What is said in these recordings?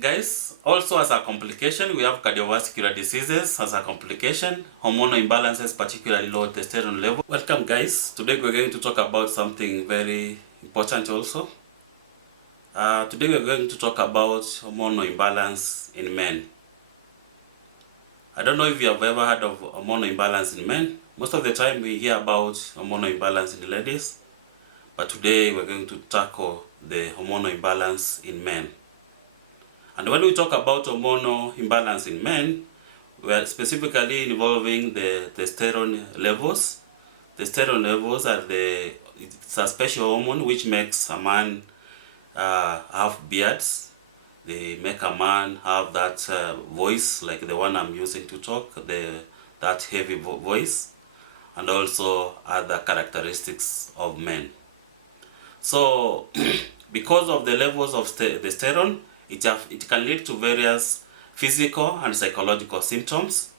Guys, also as a complication, we have cardiovascular diseases as a complication, hormonal imbalances, particularly low testosterone level. Welcome guys, today we're going to talk about something very important also. Today we're going to talk about hormonal imbalance in men. I don't know if you have ever heard of hormonal imbalance in men. Most of the time we hear about hormonal imbalance in ladies, but today we're going to tackle the hormonal imbalance in men. And when we talk about hormonal imbalance in men, we are specifically involving the testosterone levels. Testosterone levels are it's a special hormone which makes a man have beards. They make a man have that voice like the one I'm using to talk, that heavy voice, and also other characteristics of men. So because of the levels of testosterone, it can lead to various physical and psychological symptoms.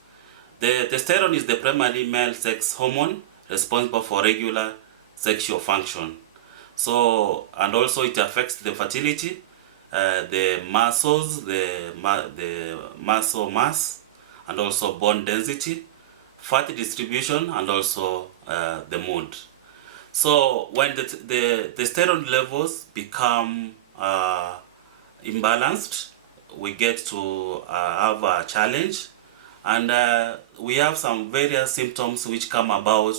The testosterone is the primary male sex hormone responsible for regular sexual function. So, and also it affects the fertility, the muscles, the muscle mass, and also bone density, fat distribution, and also the mood. So when the testosterone levels become imbalanced, we get to have a challenge, and we have some various symptoms which come about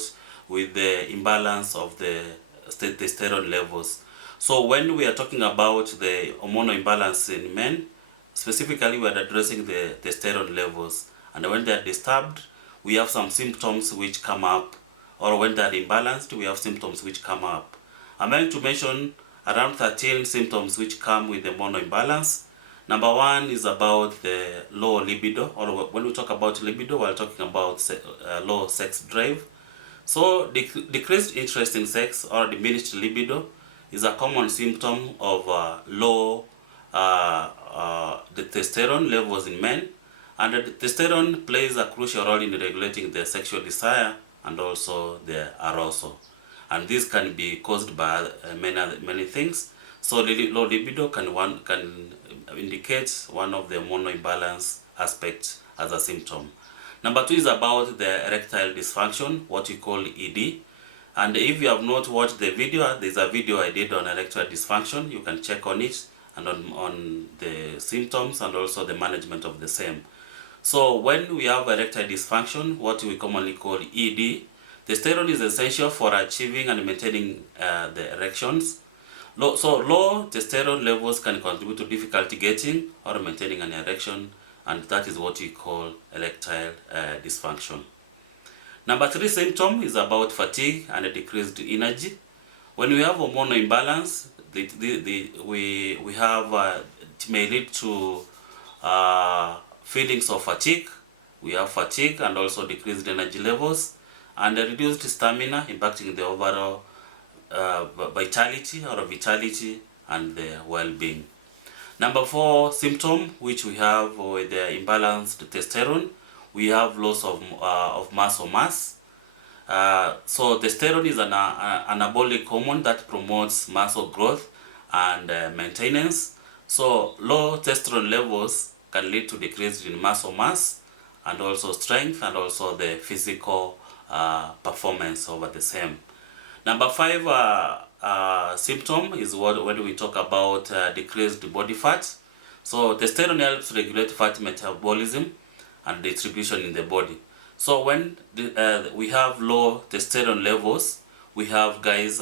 with the imbalance of the testosterone levels. So when we are talking about the hormonal imbalance in men, specifically we are addressing the testosterone levels, and when they are disturbed, we have some symptoms which come up, or when they are imbalanced, we have symptoms which come up. I'm going to mention around 13 symptoms which come with the hormonal imbalance. Number one is about the low libido, or when we talk about libido, we're talking about low sex drive. So decreased interest in sex or diminished libido is a common symptom of low the testosterone levels in men, and the testosterone plays a crucial role in regulating the sexual desire and also the arousal. And this can be caused by many things. So low libido can indicate one of the hormonal imbalance aspects as a symptom. Number two is about the erectile dysfunction, what we call ED. And if you have not watched the video, there's a video I did on erectile dysfunction. You can check on it and on the symptoms and also the management of the same. So when we have erectile dysfunction, what we commonly call ED, testosterone is essential for achieving and maintaining the erections. Low testosterone levels can contribute to difficulty getting or maintaining an erection, and that is what we call erectile dysfunction. Number three symptom is about fatigue and decreased energy. When we have hormonal imbalance, we have it may lead to feelings of fatigue. We have fatigue and also decreased energy levels and reduced stamina, impacting the overall vitality and the well-being. Number four symptom which we have with the imbalanced testosterone, we have loss of muscle mass. So testosterone is an anabolic hormone that promotes muscle growth and maintenance. So low testosterone levels can lead to decrease in muscle mass and also strength and also the physical performance over the same. Number five symptom is when we talk about decreased body fat. So testosterone helps regulate fat metabolism and distribution in the body. So when we have low testosterone levels, we have guys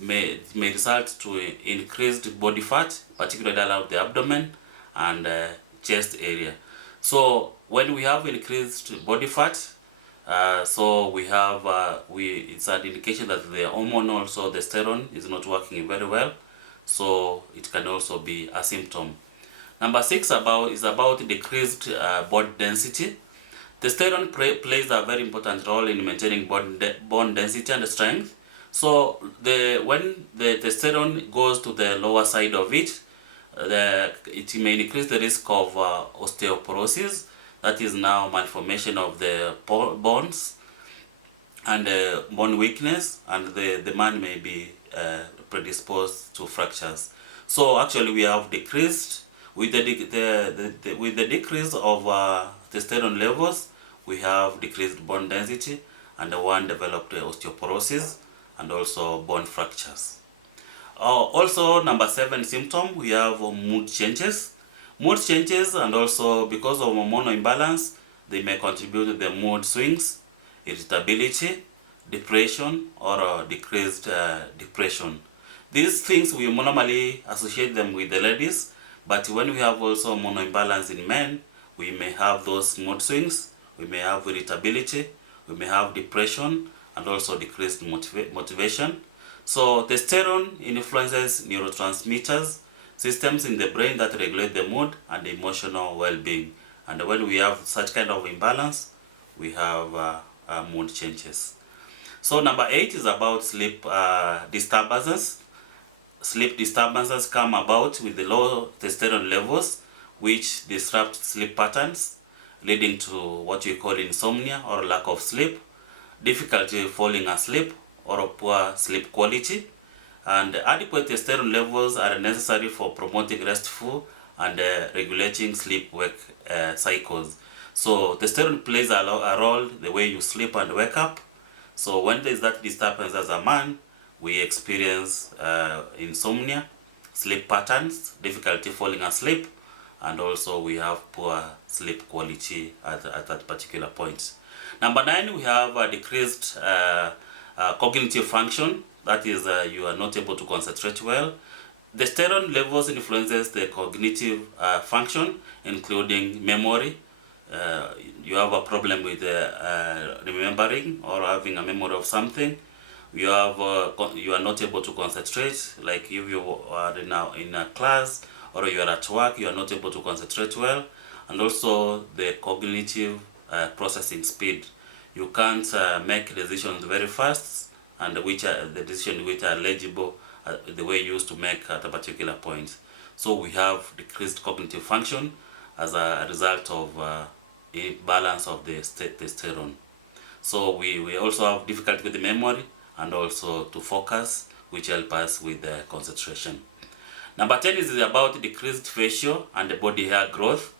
may result to increased body fat, particularly around the abdomen and chest area. So when we have increased body fat, so we have it's an indication that the hormone, also the testosterone, is not working very well. So it can also be a symptom. Number six is about decreased bone density. Testosterone plays a very important role in maintaining bone density and strength. So when the testosterone goes to the lower side of it, it may increase the risk of osteoporosis, that is now malformation of the bones and bone weakness, and the man may be predisposed to fractures. So actually we have decreased With with the decrease of testosterone levels, we have decreased bone density, and one developed osteoporosis and also bone fractures. Also, number 7 symptom, we have mood changes. Mood changes, and also because of hormonal imbalance, they may contribute to the mood swings, irritability, depression, or decreased depression. These things we normally associate them with the ladies, but when we have also hormonal imbalance in men, we may have those mood swings, we may have irritability, we may have depression, and also decreased motivation. So testosterone influences neurotransmitters, systems in the brain that regulate the mood and emotional well-being. And when we have such kind of imbalance, we have mood changes. So number 8 is about sleep disturbances. Sleep disturbances come about with the low testosterone levels, which disrupt sleep patterns, leading to what we call insomnia or lack of sleep, difficulty falling asleep, or poor sleep quality. And adequate testosterone levels are necessary for promoting restful and regulating sleep-wake cycles. So testosterone plays a role the way you sleep and wake up. So when there is that disturbance as a man, we experience insomnia, sleep patterns, difficulty falling asleep, and also we have poor sleep quality at that particular point. Number 9, we have a decreased cognitive function. That is, you are not able to concentrate well. The testosterone levels influences the cognitive function, including memory. You have a problem with remembering or having a memory of something. You are not able to concentrate, like if you are in a class or you are at work, you are not able to concentrate well. And also the cognitive processing speed. You can't make decisions very fast, and which are the decisions which are legible the way you used to make at a particular point. So we have decreased cognitive function as a result of imbalance of the testosterone. So we also have difficulty with the memory and also to focus, which help us with the concentration. Number 10 is about decreased facial and the body hair growth.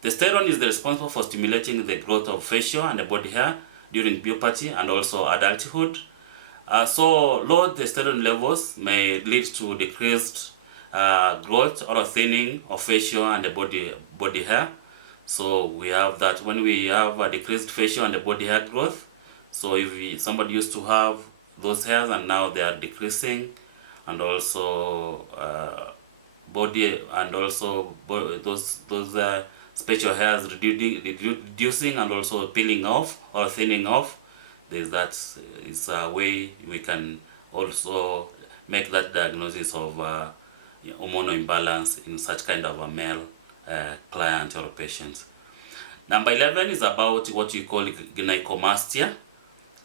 Testosterone is responsible for stimulating the growth of facial and the body hair during puberty and also adulthood. So low testosterone levels may lead to decreased growth or thinning of facial and the body hair. So we have that when we have a decreased facial and the body hair growth. So if somebody used to have those hairs and now they are decreasing, and also body and also those special hairs reducing and also peeling off or thinning off, that is a way we can also make that diagnosis of hormonal imbalance in such kind of a male client or patient. Number 11 is about what we call gynecomastia.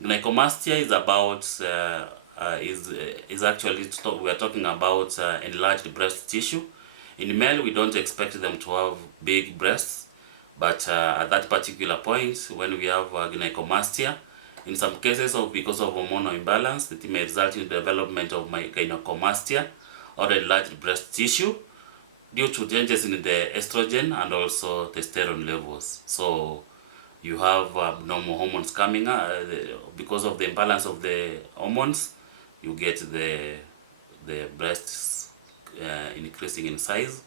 Gynecomastia is about is actually we are talking about enlarged breast tissue. In male, we don't expect them to have big breasts, but at that particular point, when we have gynecomastia, in some cases because of hormonal imbalance, it may result in the development of gynecomastia or enlarged breast tissue due to changes in the estrogen and also testosterone levels. So you have abnormal hormones coming because of the imbalance of the hormones. You get the breasts increasing in size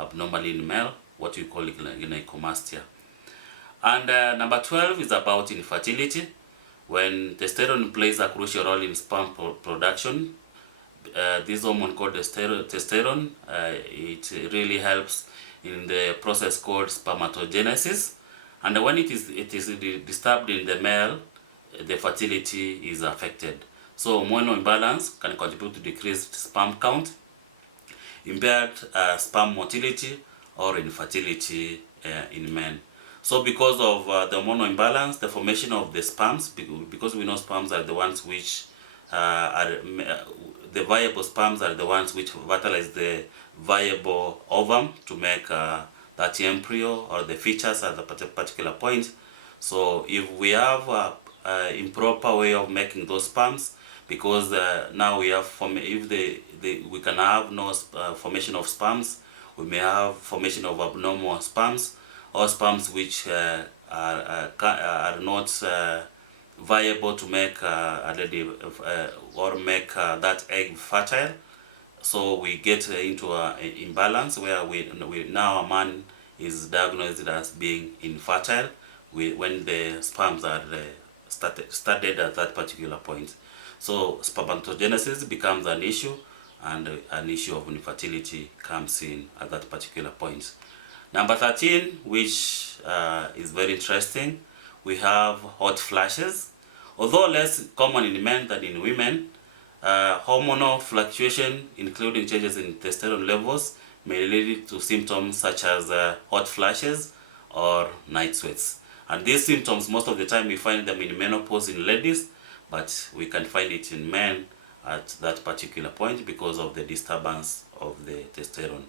abnormally in male, what we call gynecomastia. And number 12 is about infertility. When testosterone plays a crucial role in sperm production, this hormone called testosterone, it really helps in the process called spermatogenesis. And when it is disturbed in the male, the fertility is affected. So hormonal imbalance can contribute to decreased sperm count, impaired sperm motility, or infertility in men. So because of the hormonal imbalance, the formation of the sperms, because we know sperms are the ones which the viable sperms are the ones which fertilize the viable ovum to make that embryo or the fetus at a particular point. So if we have improper way of making those sperms, because now we have we can have no formation of sperms, We may have formation of abnormal sperms, or sperms which are not viable to make a lady or make that egg fertile. So we get into an imbalance where we now a man is diagnosed as being infertile when the sperms are started at that particular point. So spermatogenesis becomes an issue, and an issue of infertility comes in at that particular point. Number 13, which is very interesting, we have hot flashes. Although less common in men than in women, hormonal fluctuation, including changes in testosterone levels, may lead to symptoms such as hot flashes or night sweats. And these symptoms, most of the time we find them in menopause in ladies, but we can find it in men at that particular point because of the disturbance of the testosterone.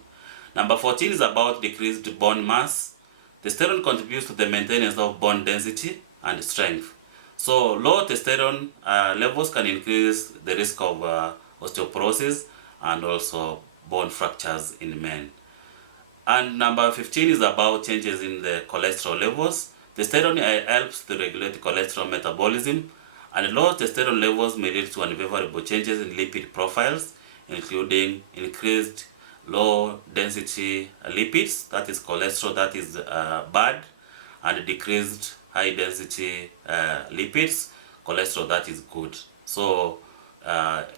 Number 14 is about decreased bone mass. Testosterone contributes to the maintenance of bone density and strength. So low testosterone levels can increase the risk of osteoporosis and also bone fractures in men. And number 15 is about changes in the cholesterol levels. Testosterone helps to regulate cholesterol metabolism, and low testosterone levels may lead to unfavorable changes in lipid profiles, including increased low density lipids, that is cholesterol that is bad, and decreased high density lipids, cholesterol that is good. So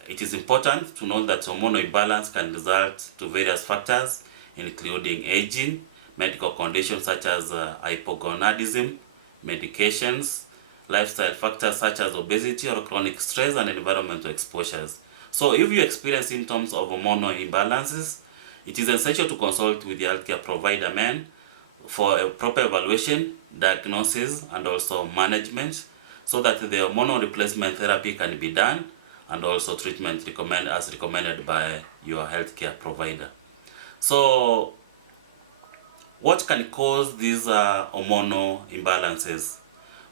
it is important to know that hormonal imbalance can result to various factors, including aging, medical conditions such as hypogonadism, medications, lifestyle factors such as obesity or chronic stress, and environmental exposures. So if you experience symptoms of hormonal imbalances, it is essential to consult with the healthcare provider men for a proper evaluation, diagnosis, and also management, so that the hormonal replacement therapy can be done, and also treatment as recommended by your healthcare provider. So what can cause these hormonal imbalances?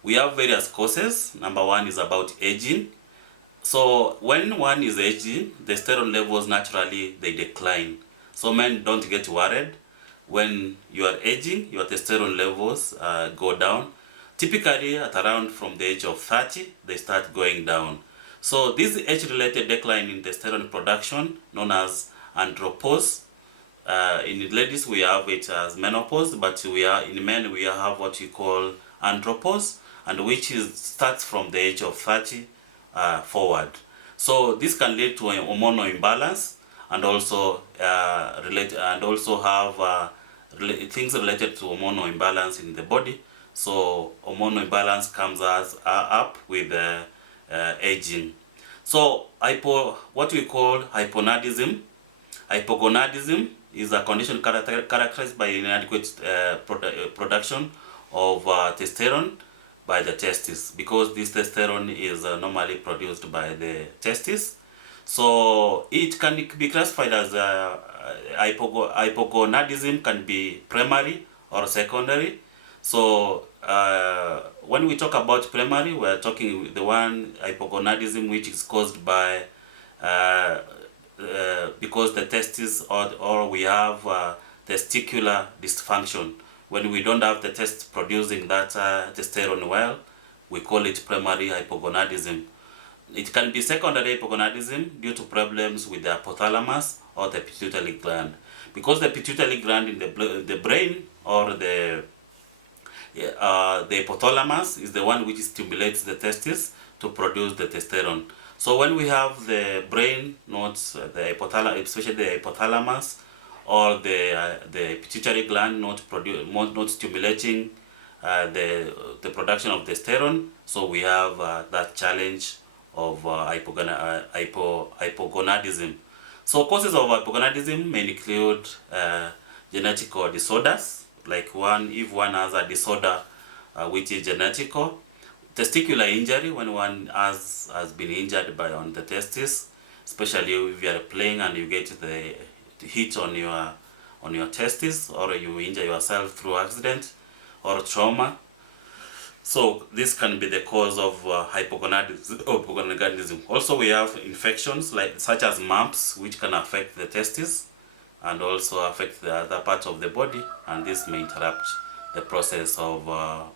We have various causes. Number 1 is about aging. So when one is aging, the testosterone levels naturally they decline. So men don't get worried. When you are aging, your testosterone levels go down. Typically at around from the age of 30, they start going down. So this age-related decline in testosterone production, known as andropause. In ladies we have it as menopause, but in men we have what we call andropause, and which starts from the age of 30 forward. So this can lead to a hormonal imbalance, and also have things related to hormonal imbalance in the body. So hormonal imbalance comes up with aging. So what we call hyponadism. Hypogonadism is a condition characterized by inadequate production of testosterone by the testes, because this testosterone is normally produced by the testes. So it can be classified as hypogonadism can be primary or secondary. So when we talk about primary, we are talking the one hypogonadism which is caused by because the testes or we have testicular dysfunction. When we don't have the testes producing that testosterone well, we call it primary hypogonadism. It can be secondary hypogonadism due to problems with the hypothalamus or the pituitary gland, because the pituitary gland in the brain or the hypothalamus is the one which stimulates the testes to produce the testosterone. So when we have the brain nodes, the hypothalamus, especially the hypothalamus or the pituitary gland not stimulating the production of testosterone, so we have that challenge of hypogonadism. So causes of hypogonadism may include genetical disorders, like if one has a disorder which is genetical, testicular injury, when one has been injured on the testes, especially if you are playing and you get the hit on your testes, or you injure yourself through accident or trauma. So this can be the cause of hypogonadism. Also we have infections such as mumps, which can affect the testes. and also affect the other parts of the body, and this may interrupt the process of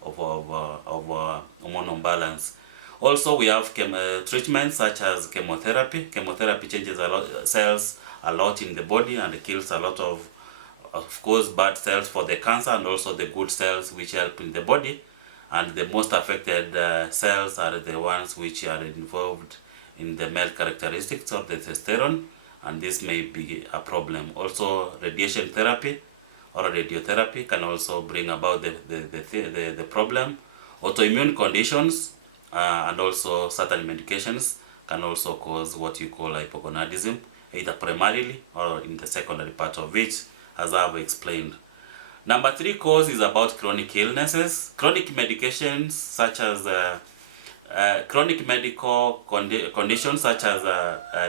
hormonal balance. Also, we have treatments such as chemotherapy. Chemotherapy changes cells a lot in the body and kills a lot of course, bad cells for the cancer and also the good cells which help in the body. And the most affected cells are the ones which are involved in the male characteristics of the testosterone, and this may be a problem. Also, radiation therapy or radiotherapy can also bring about the problem. Autoimmune conditions and also certain medications can also cause what you call hypogonadism, either primarily or in the secondary part of it, as I have explained. Number 3 cause is about chronic illnesses. Chronic medications such as chronic medical conditions such as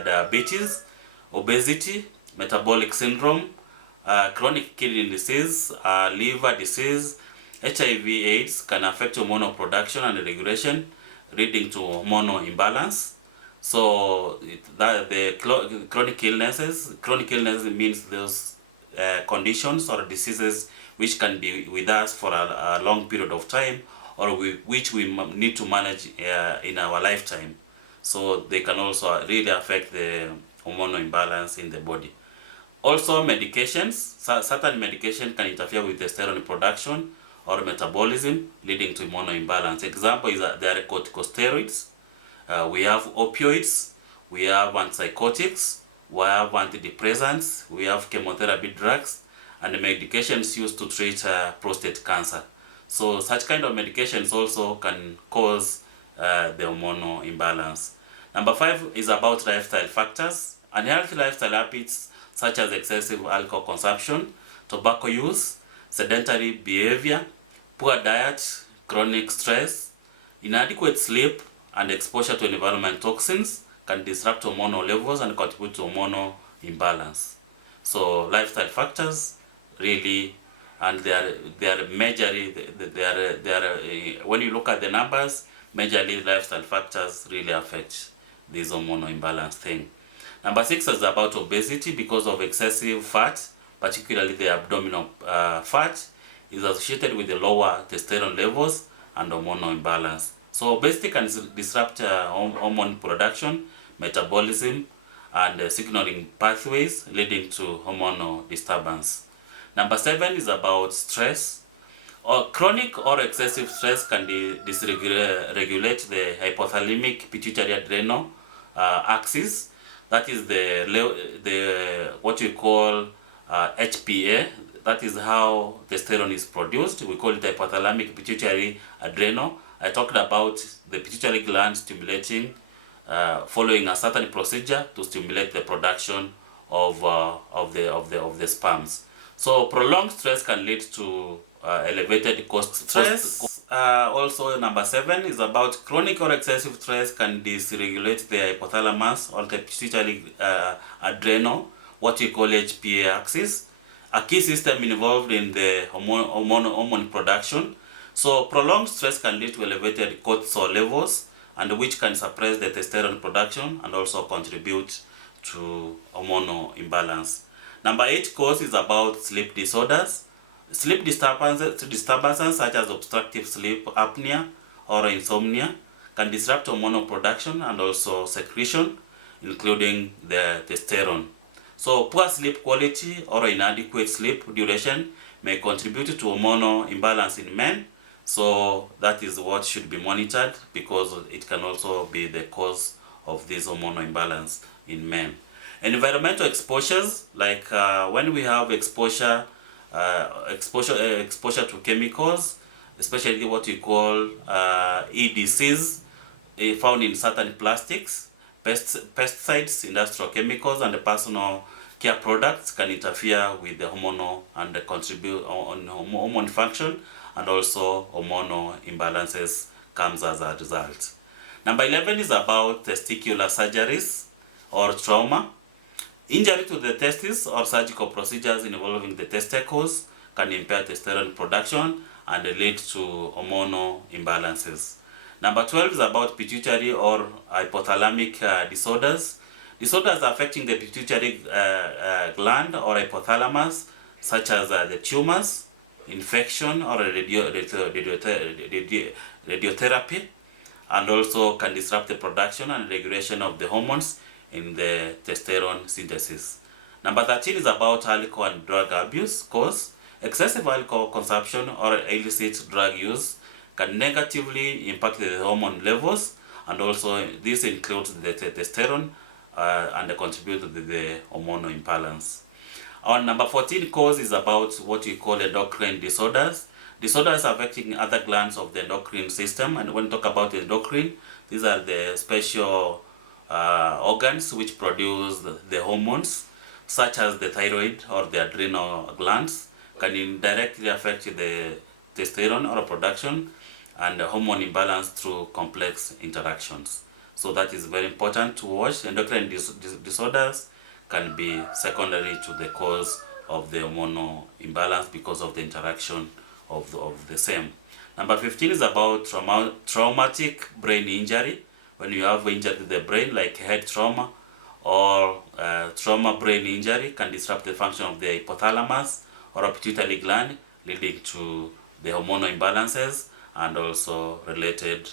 diabetes, obesity, metabolic syndrome, chronic kidney disease, liver disease, HIV/AIDS can affect hormonal production and regulation, leading to hormonal imbalance. So chronic illnesses means those conditions or diseases which can be with us for a long period of time, or which we need to manage in our lifetime. So they can also really affect the hormonal imbalance in the body. Also, medications, certain medication can interfere with testosterone production or metabolism, leading to hormonal imbalance. Example is that there are corticosteroids, we have opioids, we have antipsychotics, we have antidepressants, we have chemotherapy drugs, and the medications used to treat prostate cancer. So such kind of medications also can cause the hormonal imbalance. Number 5 is about lifestyle factors. Unhealthy lifestyle habits such as excessive alcohol consumption, tobacco use, sedentary behavior, poor diet, chronic stress, inadequate sleep, and exposure to environmental toxins can disrupt hormonal levels and contribute to hormonal imbalance. So lifestyle factors really, and they are majorly, when you look at the numbers, majorly lifestyle factors really affect this hormonal imbalance thing. Number 6 is about obesity. Because of excessive fat, particularly the abdominal fat, is associated with the lower testosterone levels and hormonal imbalance. So obesity can disrupt hormone production, metabolism, and signaling pathways, leading to hormonal disturbance. Number 7 is about stress. Chronic or excessive stress can dysregulate the hypothalamic pituitary adrenal axis. That is the what we call HPA. That is how testosterone is produced. We call it hypothalamic pituitary adrenal. I talked about the pituitary gland stimulating, following a certain procedure to stimulate the production of the sperms. So prolonged stress can lead to elevated stress. Also, number 7 is about chronic or excessive stress can dysregulate the hypothalamus or the pituitary adrenal, what we call HPA axis, a key system involved in the hormone production. So prolonged stress can lead to elevated cortisol levels, and which can suppress the testosterone production and also contribute to hormonal imbalance. Number 8 cause is about sleep disorders. Sleep disturbances such as obstructive sleep apnea or insomnia can disrupt hormonal production and also secretion, including the testosterone. So poor sleep quality or inadequate sleep duration may contribute to hormonal imbalance in men. So that is what should be monitored, because it can also be the cause of this hormonal imbalance in men. Environmental exposures, like when we have exposure to chemicals, especially what we call EDCs, found in certain plastics, pesticides, industrial chemicals, and the personal care products can interfere with the hormonal and contribute on hormone function, and also hormonal imbalances comes as a result. Number 11 is about testicular surgeries or trauma. Injury to the testes or surgical procedures involving the testicles can impair testosterone production and lead to hormonal imbalances. Number 12 is about pituitary or hypothalamic disorders. Disorders affecting the pituitary gland or hypothalamus, such as the tumors, infection, or radiotherapy, and also can disrupt the production and regulation of the hormones in the testosterone synthesis. Number 13 is about alcohol and drug abuse cause. Excessive alcohol consumption or illicit drug use can negatively impact the hormone levels, and also this includes the testosterone and contribute to the hormonal imbalance. Our number 14 cause is about what we call endocrine disorders. Disorders affecting other glands of the endocrine system. And when we talk about endocrine, these are the special organs which produce the hormones, such as the thyroid or the adrenal glands, can indirectly affect the testosterone or production and the hormone imbalance through complex interactions. So that is very important to watch. Endocrine disorders can be secondary to the cause of the hormonal imbalance because of the interaction of the same. Number 15 is about traumatic brain injury. When you have injury to the brain, like head trauma or trauma brain injury, can disrupt the function of the hypothalamus or pituitary gland, leading to the hormonal imbalances and also related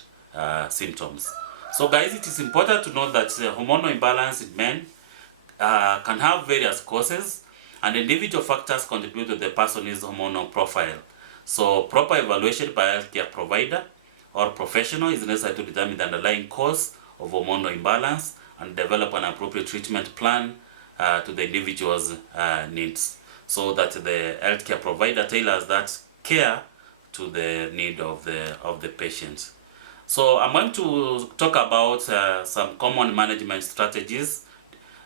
symptoms. So guys, it is important to know that hormonal imbalance in men can have various causes, and individual factors contribute to the person's hormonal profile. So proper evaluation by a healthcare provider or professional is necessary to determine the underlying cause of hormonal imbalance and develop an appropriate treatment plan to the individual's needs, so that the healthcare provider tailors that care to the need of the patient. So I'm going to talk about some common management strategies,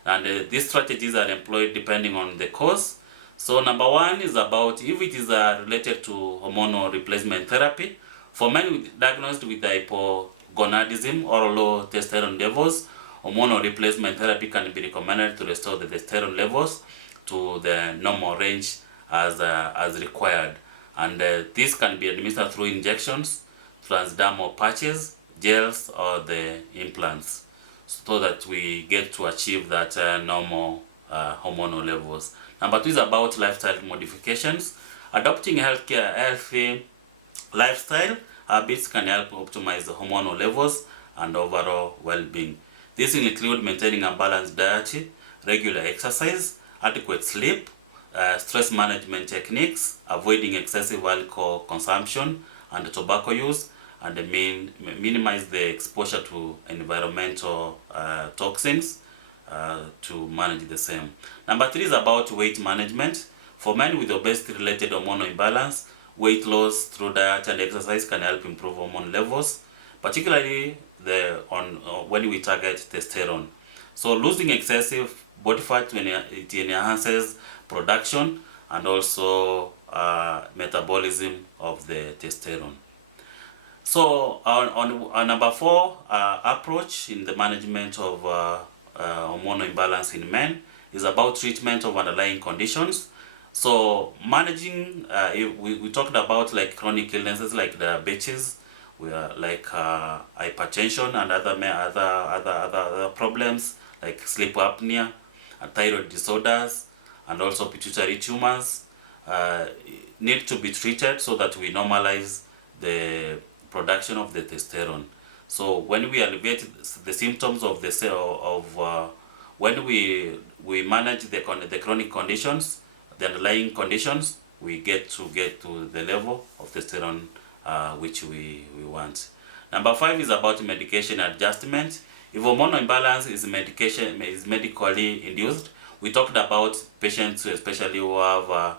and these strategies are employed depending on the cause. So number 1 is about if it is related to hormonal replacement therapy. For men diagnosed with hypogonadism or low testosterone levels, hormonal replacement therapy can be recommended to restore the testosterone levels to the normal range as required. And this can be administered through injections, transdermal patches, gels, or the implants, so that we get to achieve that normal hormonal levels. Number 2 is about lifestyle modifications. Adopting healthy lifestyle habits can help optimize the hormonal levels and overall well-being. This will include maintaining a balanced diet, regular exercise, adequate sleep, stress management techniques, avoiding excessive alcohol consumption and tobacco use, and minimize the exposure to environmental toxins to manage the same. Number 3 is about weight management. For men with obesity-related hormonal imbalance, weight loss through diet and exercise can help improve hormone levels, particularly when we target testosterone. So losing excessive body fat, it enhances production and also metabolism of the testosterone. So on number 4 approach in the management of hormonal imbalance in men is about treatment of underlying conditions. So managing, we talked about like chronic illnesses like diabetes, like hypertension and other problems like sleep apnea, thyroid disorders, and also pituitary tumors need to be treated so that we normalize the production of the testosterone. So when we alleviate the symptoms of the cell when we manage the chronic conditions, the underlying conditions, we get to the level of testosterone which we want. Number 5 is about medication adjustment. If hormonal imbalance is medically induced, we talked about patients especially who have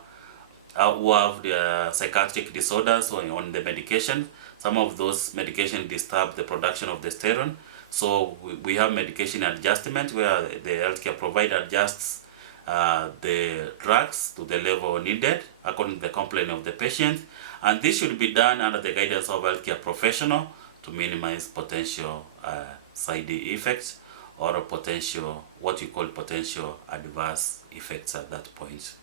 the psychiatric disorders on the medication. Some of those medications disturb the production of testosterone. So we have medication adjustment where the healthcare provider adjusts the drugs to the level needed according to the complaint of the patient. And this should be done under the guidance of a healthcare professional to minimize potential side effects or what you call potential adverse effects at that point.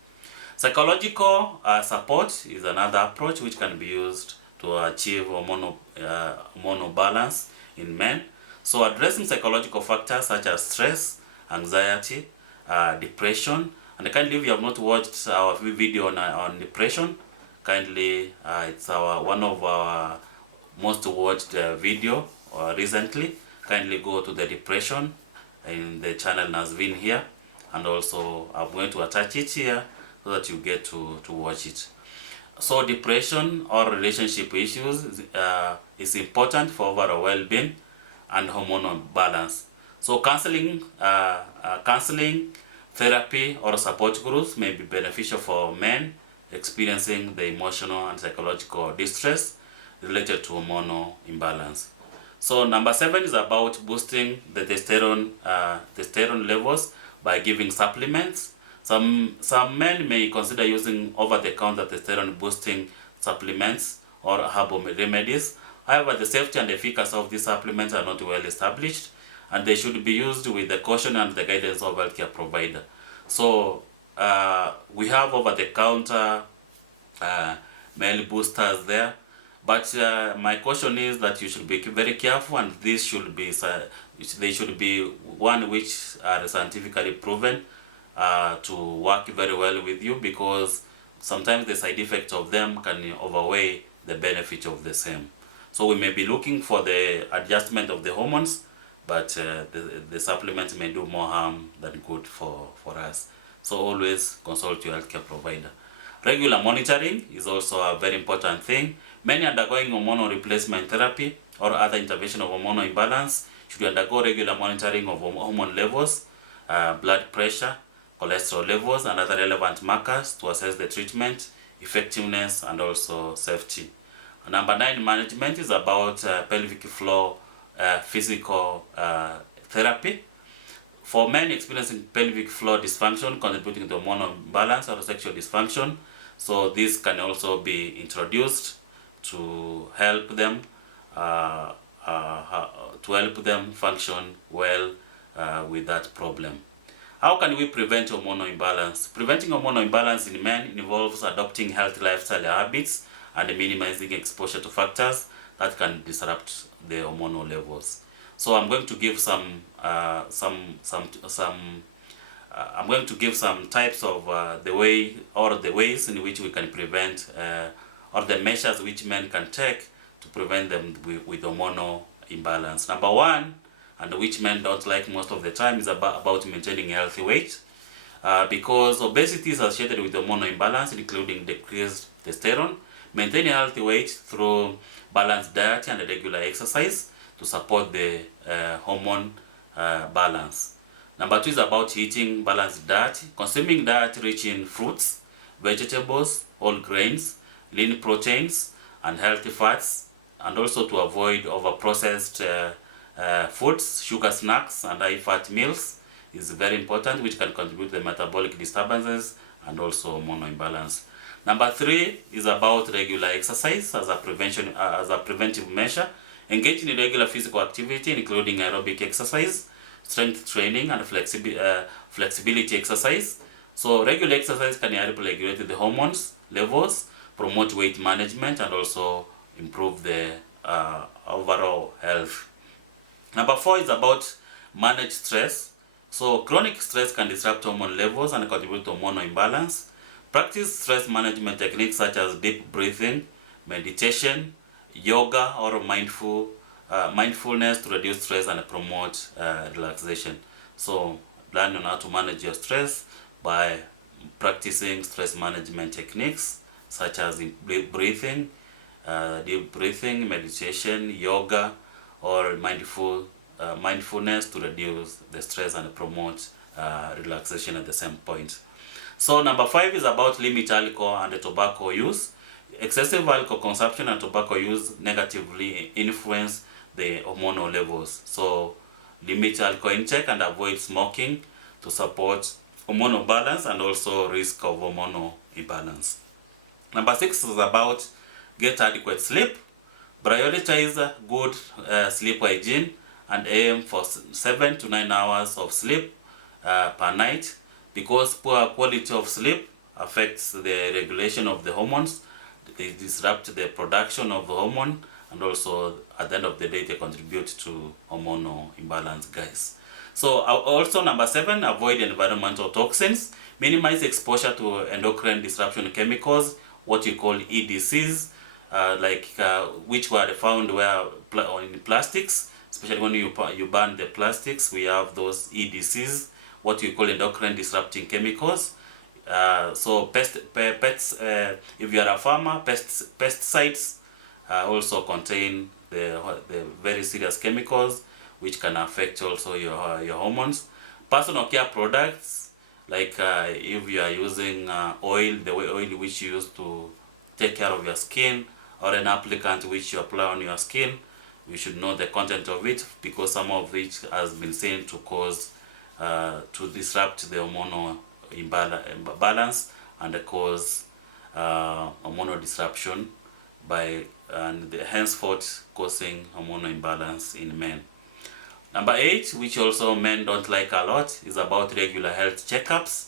Psychological support is another approach which can be used to achieve hormonal balance in men. So addressing psychological factors such as stress, anxiety, depression. And kindly, if you have not watched our video on depression, kindly, it's one of our most watched video recently. Kindly go to the depression in the channel has been here, and also I'm going to attach it here so that you get to watch it. So depression or relationship issues is important for overall well-being and hormonal balance. So counseling, therapy, or support groups may be beneficial for men experiencing the emotional and psychological distress related to hormonal imbalance. So number 7 is about boosting the testosterone levels by giving supplements. Some men may consider using over-the-counter testosterone boosting supplements or herbal remedies. However, the safety and efficacy of these supplements are not well established, and they should be used with the caution and the guidance of healthcare provider. So we have over-the-counter male boosters there, but my caution is that you should be very careful, and this should be they should be one which are scientifically proven to work very well with you, because sometimes the side effects of them can outweigh the benefit of the same. So we may be looking for the adjustment of the hormones, but the supplements may do more harm than good for us. So always consult your healthcare provider. Regular monitoring is also a very important thing. Many undergoing hormonal replacement therapy or other intervention of hormonal imbalance should undergo regular monitoring of hormone levels, blood pressure, cholesterol levels, and other relevant markers to assess the treatment, effectiveness, and also safety. Number 9, management is about pelvic floor physical therapy. For men experiencing pelvic floor dysfunction contributing to hormonal imbalance or sexual dysfunction, so this can also be introduced to help them function well with that problem. How can we prevent hormonal imbalance? Preventing hormonal imbalance in men involves adopting healthy lifestyle habits and minimizing exposure to factors that can disrupt the hormonal levels. So I'm going to give some types of the ways in which we can prevent or the measures which men can take to prevent them with hormonal imbalance. Number 1, and which men don't like most of the time, is about maintaining a healthy weight, because obesity is associated with hormonal imbalance, including decreased testosterone. Maintain a healthy weight through balanced diet and regular exercise to support the hormone balance. Number 2 is about eating balanced diet, consuming diet rich in fruits, vegetables, whole grains, lean proteins, and healthy fats, and also to avoid over-processed foods, sugar snacks, and high-fat meals is very important, which can contribute to the metabolic disturbances and also hormonal imbalance. Number 3 is about regular exercise as a preventive measure. Engage in regular physical activity, including aerobic exercise, strength training, and flexibility exercise. So regular exercise can help regulate the hormones levels, promote weight management, and also improve the overall health. Number 4 is about manage stress. So chronic stress can disrupt hormone levels and contribute to hormonal imbalance. Practice stress management techniques such as deep breathing, meditation, yoga, or mindfulness to reduce stress and promote relaxation. So learn on how to manage your stress by practicing stress management techniques such as deep breathing, meditation, yoga, or mindfulness to reduce the stress and promote relaxation at the same point. So number 5 is about limit alcohol and tobacco use. Excessive alcohol consumption and tobacco use negatively influence the hormonal levels. So limit alcohol intake and avoid smoking to support hormonal balance and also risk of hormonal imbalance. Number 6 is about get adequate sleep. Prioritize good sleep hygiene and aim for 7 to 9 hours of sleep per night, because poor quality of sleep affects the regulation of the hormones. They disrupt the production of the hormone, and also at the end of the day they contribute to hormonal imbalance, guys. So also number 7, avoid environmental toxins. Minimize exposure to endocrine disruption chemicals, what you call EDCs, which were found in plastics, especially when you burn the plastics. We have those EDCs, what you call endocrine disrupting chemicals. So if you are a farmer, pesticides also contain the very serious chemicals which can affect also your hormones. Personal care products, like if you are using oil, the oil which you use to take care of your skin, or an applicant which you apply on your skin, you should know the content of it, because some of it has been seen to cause to disrupt the hormonal imbalance and cause hormonal disruption and henceforth causing hormonal imbalance in men. Number 8, which also men don't like a lot, is about regular health checkups.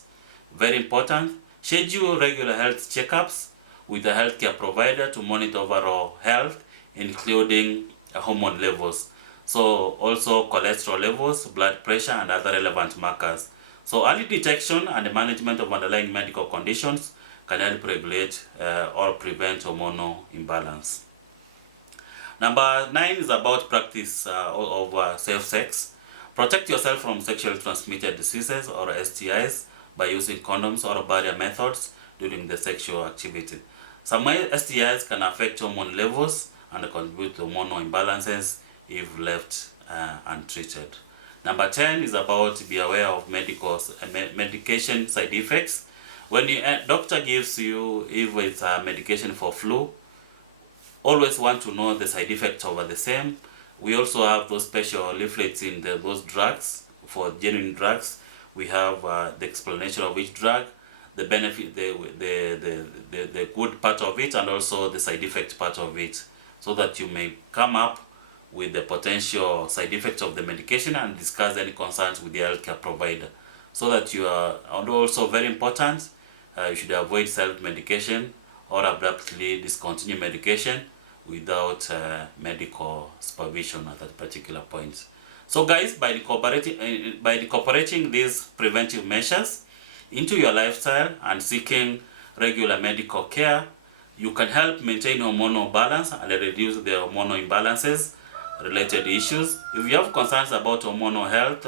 Very important. Schedule regular health checkups with a healthcare provider to monitor overall health, including hormone levels. So also cholesterol levels, blood pressure, and other relevant markers. So early detection and management of underlying medical conditions can help regulate or prevent hormonal imbalance. Number 9 is about practice of safe sex. Protect yourself from sexually transmitted diseases or STIs by using condoms or barrier methods during the sexual activity. Some STIs can affect hormone levels and contribute to hormonal imbalances if left untreated. Number 10 is about be aware of medication side effects. When a doctor gives you, if it's a medication for flu, always want to know the side effects over the same. We also have those special leaflets in those drugs. For genuine drugs, we have the explanation of each drug, the benefit, the good part of it, and also the side effect part of it, so that you may come up with the potential side effects of the medication and discuss any concerns with the healthcare provider. So that you are, and also very important, you should avoid self-medication or abruptly discontinue medication without medical supervision at that particular point. So guys, by incorporating these preventive measures into your lifestyle and seeking regular medical care, you can help maintain hormonal balance and reduce the hormonal imbalances related issues. If you have concerns about hormonal health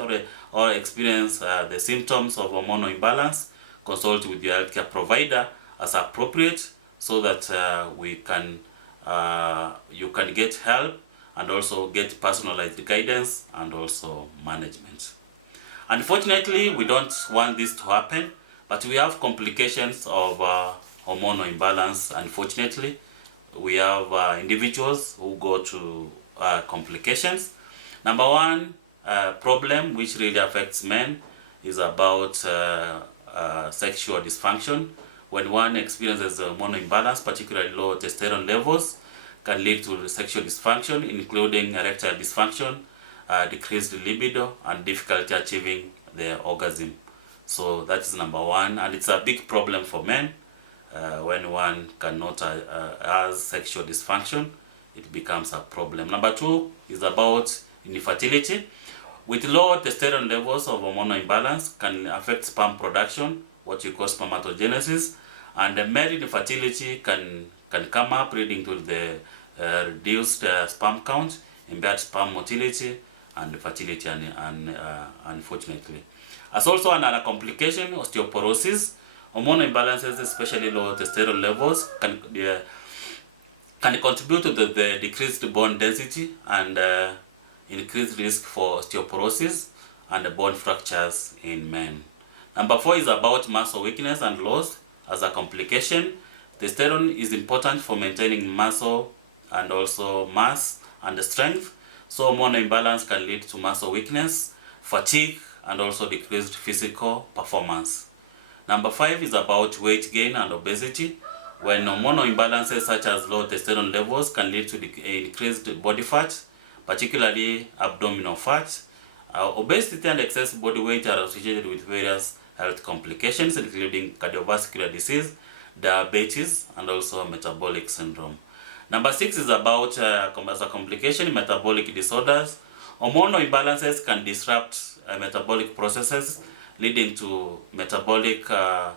or experience the symptoms of hormonal imbalance, consult with your healthcare provider as appropriate, so that you can get help and also get personalized guidance and also management. Unfortunately, we don't want this to happen, but we have complications of hormonal imbalance. Unfortunately, we have individuals who go to complications. Number 1 problem which really affects men is about sexual dysfunction. When one experiences hormonal imbalance, particularly low testosterone levels, can lead to sexual dysfunction, including erectile dysfunction, decreased libido, and difficulty achieving the orgasm. So that is number 1, and it's a big problem for men. When one cannot has sexual dysfunction, it becomes a problem. Number 2 is about infertility. With low testosterone levels of hormonal imbalance can affect sperm production, what you call spermatogenesis, and the male infertility can come up, leading to the reduced sperm count, impaired sperm motility, and fertility, unfortunately. As also another complication, osteoporosis. Hormonal imbalances, especially low testosterone levels, can contribute to the decreased bone density and increased risk for osteoporosis and bone fractures in men. Number 4 is about muscle weakness and loss as a complication. Testosterone is important for maintaining muscle and also mass and strength. So hormonal imbalance can lead to muscle weakness, fatigue, and also decreased physical performance. Number 5 is about weight gain and obesity. When hormonal imbalances such as low testosterone levels can lead to increased body fat, particularly abdominal fat. Obesity and excess body weight are associated with various health complications, including cardiovascular disease, diabetes, and also metabolic syndrome. Number 6 is about as a complication, metabolic disorders. Hormonal imbalances can disrupt metabolic processes, leading to the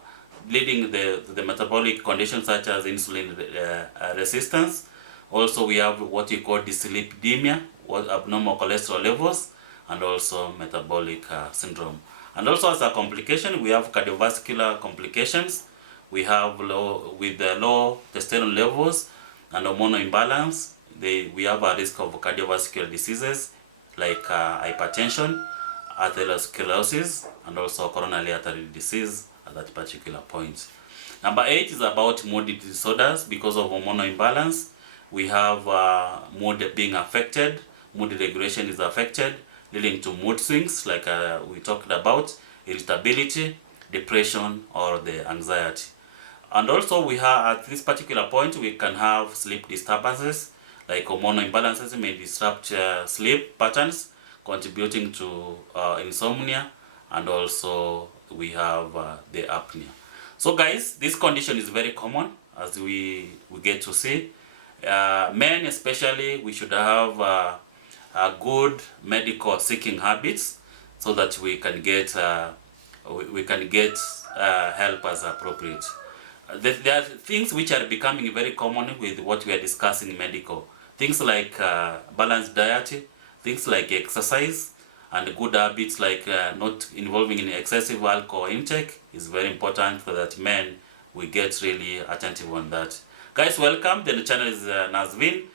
metabolic conditions such as insulin resistance. Also, we have what we call dyslipidemia, abnormal cholesterol levels, and also metabolic syndrome. And also, as a complication, we have cardiovascular complications. We have low testosterone levels and hormonal imbalance. We have a risk of cardiovascular diseases like hypertension, atherosclerosis, and also coronary artery disease at that particular point. Number 8 is about mood disorders. Because of hormonal imbalance, we have mood being affected, mood regulation is affected, leading to mood swings like we talked about, irritability, depression, or the anxiety. And also we have, at this particular point, we can have sleep disturbances, like hormonal imbalances may disrupt sleep patterns, contributing to insomnia, and also we have the apnea. So guys, this condition is very common, as we get to see. Men especially, we should have a good medical seeking habits so that we can get help as appropriate. There are things which are becoming very common with what we are discussing in medical. Things like balanced diet, things like exercise, and good habits like not involving in excessive alcohol intake is very important so that men we get really attentive on that. Guys, welcome. The channel is Nazvin.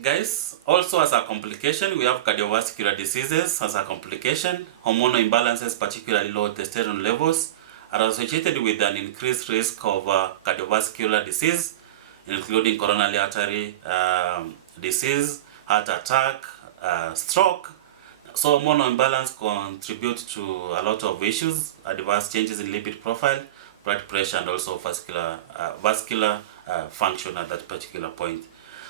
Guys, also as a complication, we have cardiovascular diseases as a complication. Hormonal imbalances, particularly low testosterone levels, are associated with an increased risk of cardiovascular disease, including coronary artery disease, heart attack, stroke. So hormonal imbalance contributes to a lot of issues, adverse changes in lipid profile, blood pressure, and also vascular function at that particular point.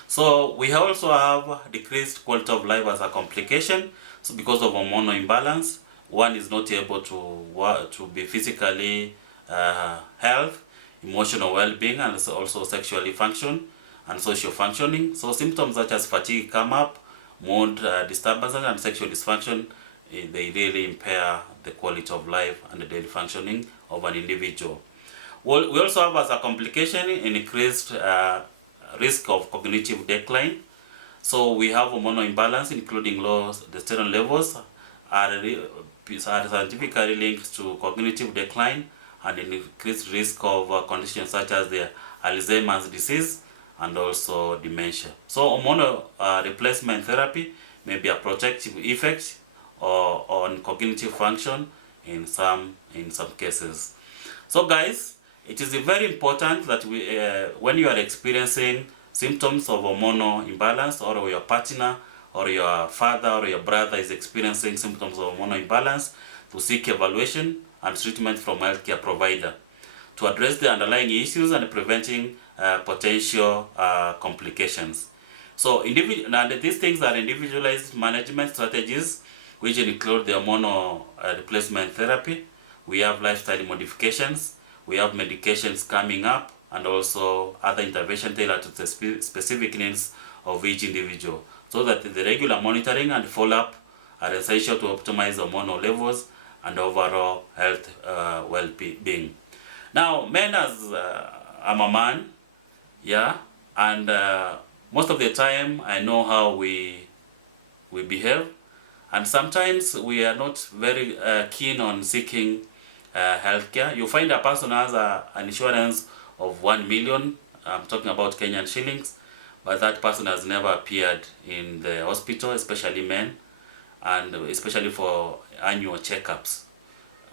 So we also have decreased quality of life as a complication. So because of hormonal imbalance, one is not able to be physically health, emotional well-being, and also sexually function and social functioning. So symptoms such as fatigue come up, mood disturbances, and sexual dysfunction. They really impair the quality of life and the daily functioning of an individual. Well, we also have as a complication increased risk of cognitive decline. So we have hormonal imbalance, including low testosterone levels, are scientifically linked to cognitive decline and an increased risk of conditions such as the Alzheimer's disease and also dementia. So hormonal replacement therapy may be a protective effect or on cognitive function in some cases. So guys, it is very important that when you are experiencing symptoms of hormonal imbalance, or your partner or your father or your brother is experiencing symptoms of hormonal imbalance, to seek evaluation and treatment from a healthcare provider to address the underlying issues and preventing potential complications. So these things are individualized management strategies, which include the hormonal replacement therapy. We have lifestyle modifications, we have medications coming up, and also other intervention tailored to the specific needs of each individual, so that the regular monitoring and follow-up are essential to optimize hormonal levels and overall health well-being. Now, men, as I'm a man, yeah, and most of the time I know how we behave, and sometimes we are not very keen on seeking healthcare. You find a person has an insurance of 1 million, I'm talking about Kenyan shillings, but that person has never appeared in the hospital, especially men, and especially for annual checkups.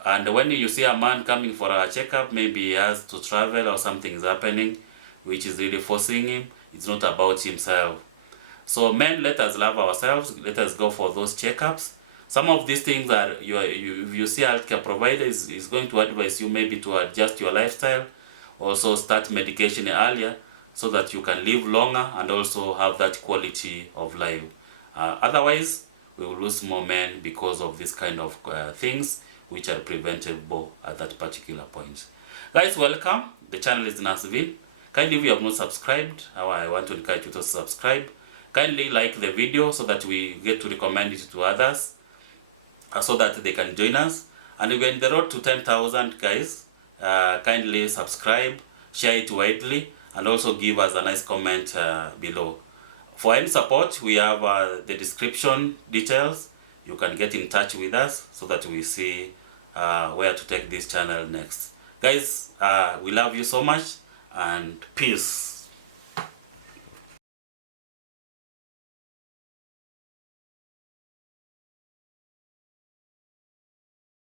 And when you see a man coming for a checkup, maybe he has to travel or something is happening, which is really forcing him. It's not about himself. So men, let us love ourselves. Let us go for those checkups. Some of these things are, if you see a healthcare provider is going to advise you maybe to adjust your lifestyle, also start medication earlier so that you can live longer and also have that quality of life. Otherwise, we will lose more men because of this kind of things which are preventable at that particular point. Guys, welcome. The channel is Nasvin. Kindly, if you have not subscribed, I want to encourage you to subscribe. kindly like the video so that we get to recommend it to others, so that they can join us. And we're in the road to 10,000, guys. Kindly subscribe, share it widely, and also give us a nice comment below. For any support, we have the description details. You can get in touch with us so that we see where to take this channel next. Guys, we love you so much, and peace.